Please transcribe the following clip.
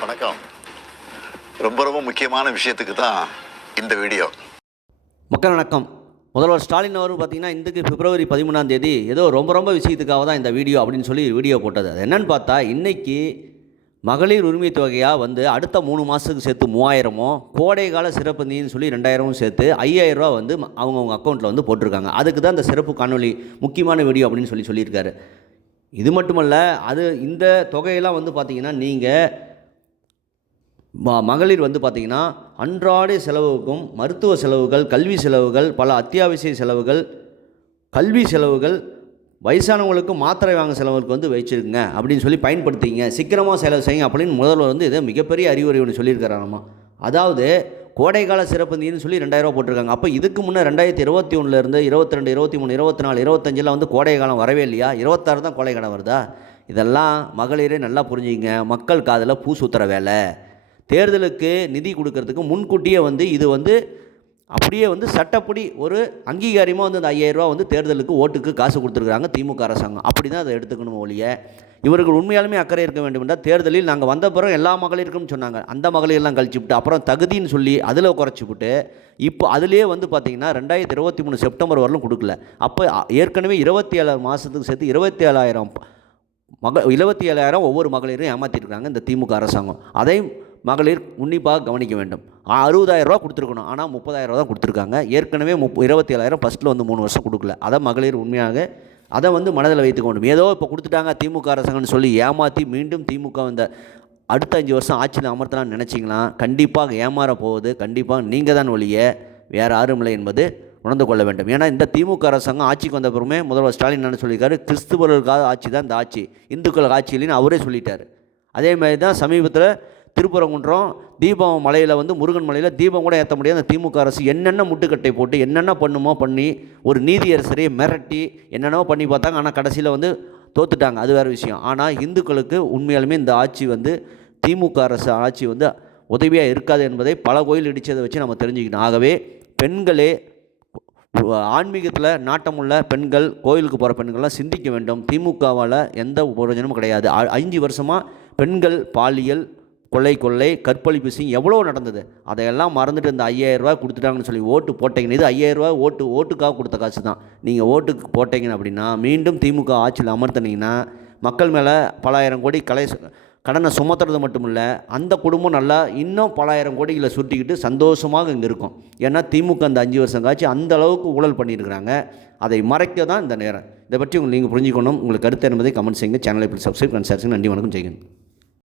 வணக்கம். ரொம்ப ரொம்ப முக்கியமான விஷயத்துக்கு தான் இந்த வீடியோ. மக்கள் வணக்கம். முதல்வர் ஸ்டாலின் அவர்கள் பார்த்தீங்கன்னா இன்றைக்கு பிப்ரவரி 13ஆம் தேதி ஏதோ ரொம்ப விஷயத்துக்காக தான் இந்த வீடியோ அப்படின்னு சொல்லி வீடியோ போட்டது. அது என்னன்னு பார்த்தா, இன்றைக்கி மகளிர் உரிமை தொகையாக வந்து அடுத்த 3 மாதத்துக்கு சேர்த்து 3000மோ, கோடை கால சிறப்பு நிதின்னு சொல்லி 2000 சேர்த்து 5000 ரூபா வந்து அவங்கவுங்க அக்கௌண்ட்டில் வந்து போட்டிருக்காங்க. அதுக்கு தான் இந்த சிறப்பு காணொலி முக்கியமான வீடியோ அப்படின்னு சொல்லியிருக்காரு. இது மட்டுமல்ல, இந்த தொகையெல்லாம் வந்து பார்த்திங்கன்னா நீங்கள் மகளிர் வந்து பார்த்திங்கன்னா அன்றாட செலவுக்கும் மருத்துவ செலவுகள், கல்வி செலவுகள், பல அத்தியாவசிய செலவுகள், கல்வி செலவுகள், வயசானவங்களுக்கு மாத்திரை வாங்க செலவுக்கு வந்து வச்சுருக்குங்க அப்படின்னு சொல்லி பயன்படுத்திங்க, சீக்கிரமாக செலவு செய்யுங்க அப்படின்னு முதல்வர் வந்து இதை மிகப்பெரிய அறிவுரை ஒன்று சொல்லியிருக்கிறாராமா. அதாவது கோடைக்கால சிறப்பு நிதினு சொல்லி 2000 ரூபா போட்டிருக்காங்க. அப்போ இதுக்கு முன்னே 2021லேருந்து 22, 23, 24, 25 வந்து கோடை காலம் வரவே இல்லையா? 26 தான் கோடை காலம் வருதா? இதெல்லாம் மகளிரே நல்லா புரிஞ்சுங்க. மக்கள் காதில் பூ சுற்றுற வேலை. தேர்தலுக்கு நிதி கொடுக்கறதுக்கு முன்கூட்டியே வந்து இது வந்து அப்படியே வந்து சட்டப்படி ஒரு அங்கீகாரமாக வந்து அந்த 5000 ரூபா வந்து தேர்தலுக்கு ஓட்டுக்கு காசு கொடுத்துருக்குறாங்க திமுக அரசாங்கம். அப்படி தான் அதை எடுத்துக்கணும் ஒழிய, இவர்கள் உண்மையாலுமே அக்கறை இருக்க வேண்டும் என்றால் தேர்தலில் நாங்கள் வந்த பிறகு எல்லா மகளிருக்கும் சொன்னாங்க, அந்த மகளிரெல்லாம் கழிச்சுவிட்டு அப்புறம் தகுதின்னு சொல்லி அதில் குறைச்சிவிட்டு இப்போ அதிலே வந்து பார்த்திங்கன்னா 2023 செப்டம்பர் வரலும் கொடுக்கல. அப்போ ஏற்கனவே 27 மாதத்துக்கு சேர்த்து 27,000 ஒவ்வொரு மகளிரும் ஏமாற்றிருக்காங்க இந்த திமுக அரசாங்கம். அதையும் மகளிர் உன்னிப்பாக கவனிக்க வேண்டும். 60,000 ரூபா கொடுத்துருக்கணும், ஆனால் 30,000 ரூபா தான் கொடுத்துருக்காங்க. ஏற்கனவே 27,000 ஃபஸ்ட்டில் வந்து 3 வருஷம் கொடுக்கல. அதை மகளிர் உண்மையாக அதை வந்து மனதில் வைத்துக்க வேண்டும். ஏதோ இப்போ கொடுத்துட்டாங்க திமுக அரசாங்கம்னு சொல்லி ஏமாற்றி மீண்டும் திமுக இந்த அடுத்த 5 வருஷம் ஆட்சியில் அமர்த்தலாம்னு நினச்சிங்கன்னா கண்டிப்பாக ஏமாற போவது கண்டிப்பாக நீங்கள் தான் ஒழிய வேறு யாரும் இல்லை என்பது உணர்ந்து கொள்ள வேண்டும். ஏன்னா இந்த திமுக அரசாங்கம் ஆட்சிக்கு வந்த பிறமே முதல்வர் ஸ்டாலின் என்ன சொல்லியிருக்காரு, கிறிஸ்துவர்களுக்காக ஆட்சி தான் இந்த ஆட்சி, இந்துக்கள் ஆட்சி இல்லைன்னு அவரே சொல்லிட்டார். அதே மாதிரி தான் சமீபத்தில் திருப்பரங்குன்றம் தீபம் மலையில் வந்து முருகன் மலையில் தீபம் கூட ஏற்ற முடியாது. அந்த திமுக அரசு என்னென்ன முட்டுக்கட்டை போட்டு என்னென்ன பண்ணுமோ பண்ணி ஒரு நீதியரசரையே மிரட்டி என்னென்னோ பண்ணி பார்த்தாங்க. ஆனால் கடைசியில் வந்து தோத்துட்டாங்க, அது வேறு விஷயம். ஆனால் இந்துக்களுக்கு உண்மையாலுமே இந்த ஆட்சி வந்து திமுக அரசு ஆட்சி வந்து உதவியாக இருக்காது என்பதை பல கோயில் இடித்ததை வச்சு நம்ம தெரிஞ்சுக்கணும். ஆகவே பெண்களே, ஆன்மீகத்தில் நாட்டமுள்ள பெண்கள், கோயிலுக்கு போகிற பெண்கள்லாம் சிந்திக்க வேண்டும். திமுகவால் எந்த பிரயோஜனமும் கிடையாது. 5 வருஷமாக பெண்கள் பாலியல் கொள்ளை கற்பழிப்பு எவ்வளோ நடந்தது. அதையெல்லாம் மறந்துட்டு இந்த 5000 ரூபா கொடுத்துட்டாங்கன்னு சொல்லி ஓட்டு போட்டிங்கன்னு, இது 5000 ரூபா ஓட்டுக்காக கொடுத்த காசு தான். நீங்கள் ஓட்டுக்கு போட்டிங்கன்னு அப்படின்னா மீண்டும் திமுக ஆட்சியில் அமர்த்தினீங்கன்னா மக்கள் மேலே பல ஆயிரம் கோடி கடனை சுமத்துறது மட்டும் இல்லை, அந்த குடும்பம் நல்லா இன்னும் பல ஆயிரம் கோடிகளை சுட்டிக்கிட்டு சந்தோஷமாக இங்கே இருக்கும். ஏன்னா திமுக அந்த 5 வருஷம் காட்சி அந்த அளவுக்கு ஊழல் பண்ணியிருக்கிறாங்க. அதை மறைக்க தான் இந்த நேரம். இதை பற்றி நீங்கள் புரிஞ்சுக்கணும். உங்களுக்கு கருத்து என்பதை கமெண்ட் செய்யுங்க. சேனலை இப்படி சப்ஸ்கிரைப் பண்ணி சார். நன்றி, வணக்கம், செய்யுங்க.